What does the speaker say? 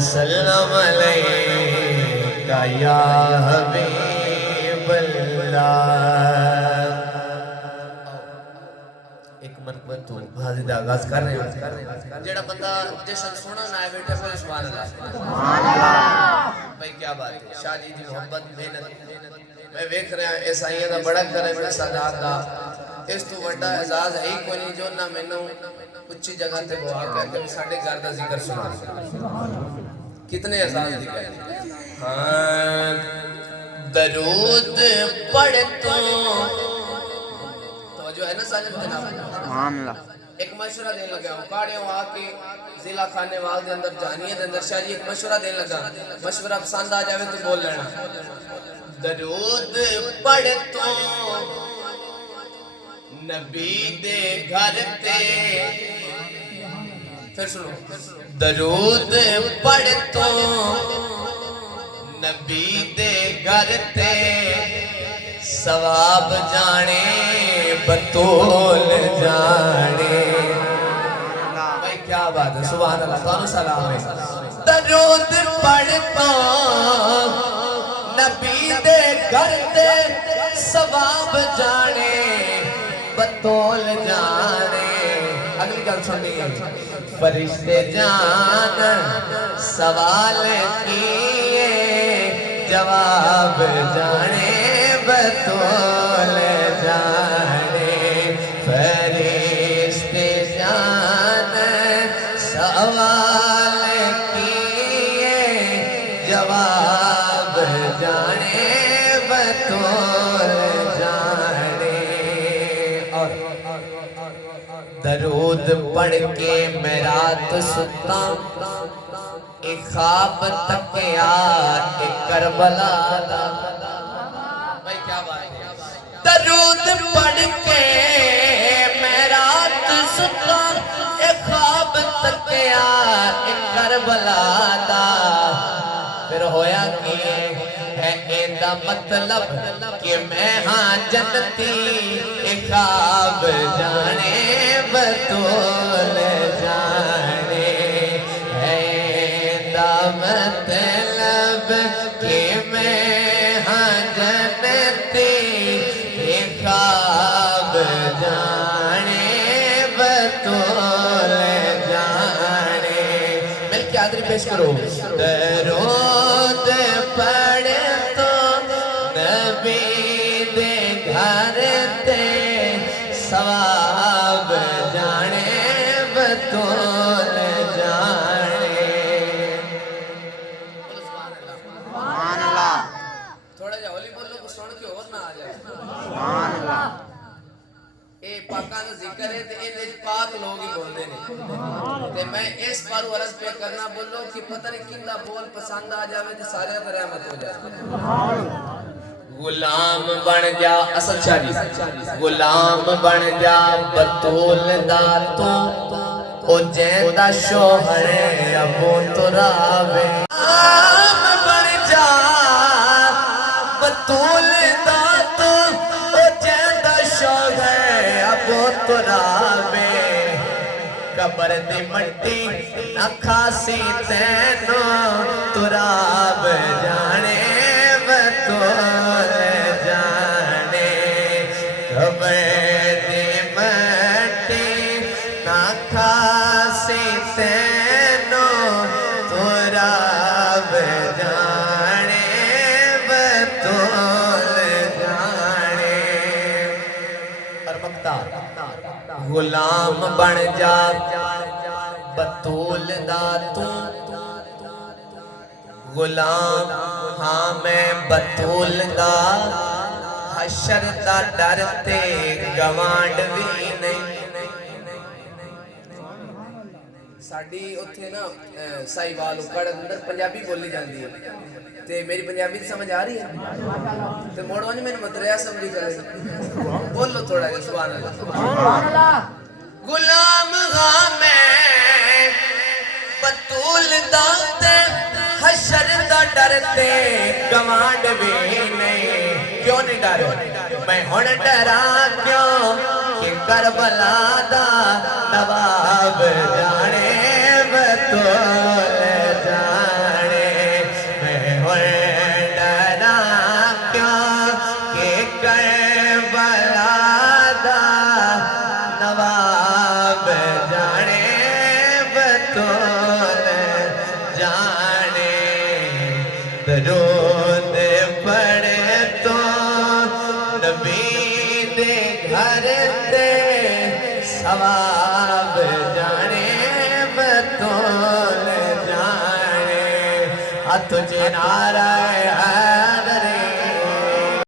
وسلم علیکہ یا حبیب اللہ۔ ایک مرتبہ تو حاضر دا آغاز کر رہے ہیں جیڑا بندہ جشن سونا نہ آئے بیٹھے بولے سبحان اللہ۔ بھائی کیا بات ہے، شاہ جی دی محبت محنت میں ویکھ رہا ہوں عیسائیاں دا بڑا کرے میں سادات دا، اس تو بڑا اعزاز ہے ہی کوئی نہیں جو نہ میں نوں اچھی جگہ تے وہ آقا ہے کہ ساڑھے گھر دا ذکر سنا، کتنے اعزاز دی گئے۔ ہاں درود پڑھتوں جو ہے نا ساجد جناب ایک مشورہ دین لگا ہوں کاڑے ہوں آکے ضلع خانے وال دے اندر جانیے دے اندر شاہ جی ایک مشورہ دین لگا، مشورہ پسند آ جاوے تو بول لینا۔ درود پڑھتوں نبی دے گھر تے، پھر سنو، درود پڑھتوں نبی دے گھر تے ثواب جانے بطول جانے۔ بھائی کیا بات ہے، سبحان اللہ، تعالیٰ سلام ہے۔ درود پڑھتوں نبی دے گھر تے ثواب جانے بطول جانے۔ اگلی گل سنیے، فرشتے جان سوال کیے جواب جانے بطول جانے۔ فرشتے جان سوال کیے جواب جانے بطول جانے۔ اور درود پڑھ کے میں رات ستا، ایک خواب تکیا ایک کربلا دا۔ بھائی کیا بات ہے، درود پڑھ کے میں رات ستا، ایک خواب تکیا ایک کربلا دا۔ پھر ہویا کہ ہے ایندہ مطلب کہ میں ہاں جنتی، ایک خواب جانے بطول جانے۔ ایندہ مطلب کہ میں ہاں جنتی، ایک خواب جانے بطول جانے۔ مل کے آدری پیش کرو۔ درود پڑھ تو نبی دے گھر تے ثواب جانے بطول جانے۔ سبحان اللہ، تھوڑا جا ہولی بولو کو سن کے اور نہ آ جائے۔ سبحان اللہ۔ اے پاکاں دا ذکر ہے تے اے پاک لوگ ہی بولدے نے، تے میں اس پر عرض پہ کرنا بولو کہ پتہ نہیں کیندا بول پسند آ جاوے تے سارے تے رحمت ہو جائے۔ غلام بن جا، اصل شاہ جی، غلام بن جا بطول دا تو، او جیندا شوہر ابو ترابے۔ غلام بن جا بطول دا تو، او جیندا شوہر ابو ترابے۔ قبر دی مٹی نہ کھاسی تینو، تراب جانے بطول جانے۔ قبر دی مٹی نہ کھاسی تینو، تراب جانے بطول جانے۔ اور مقطع، غلام بن جا بطول دا تو، غلام ہاں میں بطول دا، حشر دا ڈرتے گوانڈ بھی نہیں۔ ساڑی اتھے نا سائی والو کڑ اندر پنجابی بولی جاندی ہے، تے میری پنجابی سمجھ آ رہی ہے؟ تے موڑ وانج میں نے مدریہ سمجھی کرے، بولو تھوڑا ہے سبحان اللہ۔ غلام ہاں میں بطول دا تے، حشر دا ڈرتے گوانڈ بھی نہیں۔ کیوں نہیں ڈر؟ میں ہن ڈرا کیوں کہ کربلا دا نواب جانے بطول جانے۔ درود پڑھے تو نبی دے گھر تے ثواب جانے بطول جانے تجھے نعرہ